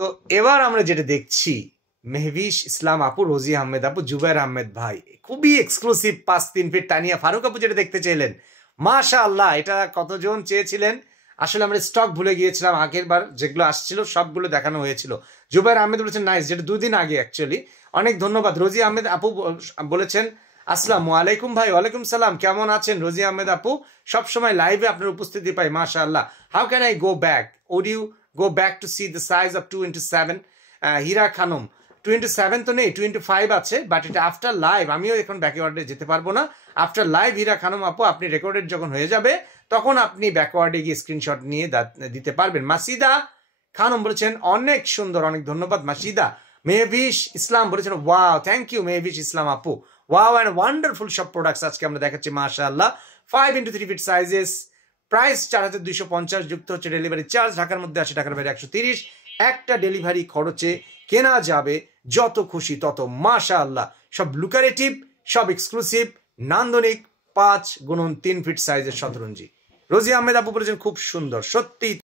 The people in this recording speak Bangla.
তো এবার আমরা যেটা দেখছি, মেহবিশ ইসলাম আপু, রোজি আহমেদ আপু, জুবাইর আহমেদ ভাই, খুবই এক্সক্লুসিভ 5-3 ফিট তানিয়া ফারুক আপু যেটা দেখতে চাইলেন, মাশাআল্লাহ, এটা কতজন চেয়েছিলেন। আসলে আমরা স্টক ভুলে গিয়েছিলাম, আগের বার যেগুলো আসছিল সবগুলো দেখানো হয়েছিল। জুবাইর আহমেদ বলেছেন নাইস, যেটা 2 দিন আগে অ্যাকচুয়ালি। অনেক ধন্যবাদ। রোজি আহমেদ আপু বলেছেন আসসালামু আলাইকুম ভাই। ওয়ালাইকুম সালাম, কেমন আছেন রোজি আহমেদ আপু? সবসময় লাইভে আপনার উপস্থিতি পাই, মাশাআল্লাহ। How can I go back? Would you go back to see the size of 2x7? Hira Khanam 2x7 তো নেই, 2x5 আছে, বাট এটা আফটার লাইভ। আমিও এখন ব্যাকওয়ার্ডে যেতে পারবো না। আফটার লাইভ হীরা খানম আপু, আপনি রেকর্ডেড যখন হয়ে যাবে তখন আপনি ব্যাকওয়ার্ডে গিয়ে স্ক্রিনশট নিয়ে দিতে পারবেন। মাসিদা খানম বলেছেন অনেক সুন্দর, অনেক ধন্যবাদ মাসিদা। মেহবিশ ইসলাম বলেছেন ওয়াও, থ্যাংক ইউ মেহবিশ ইসলাম আপু। ওয়াও অ্যান্ড ওয়ান্ডারফুল সব প্রোডাক্টস আজকে আমরা দেখাচ্ছি, মাশাআল্লাহ। 5x3 ফিট সাইজেস, প্রাইস 4250, যুক্ত হচ্ছে ডেলিভারি চার্জ। ঢাকার মধ্যে 80, টাকার বাইরে 130। একটা ডেলিভারি খরচে কেনা যাবে যত খুশি তত, মাশাআল্লাহ। সব লুকারেটিভ, সব এক্সক্লুসিভ, নান্দনিক 5x3 ফিট সাইজের শতরঞ্জি। রোজি আহমেদ আপু বলেছেন খুব সুন্দর, সত্যি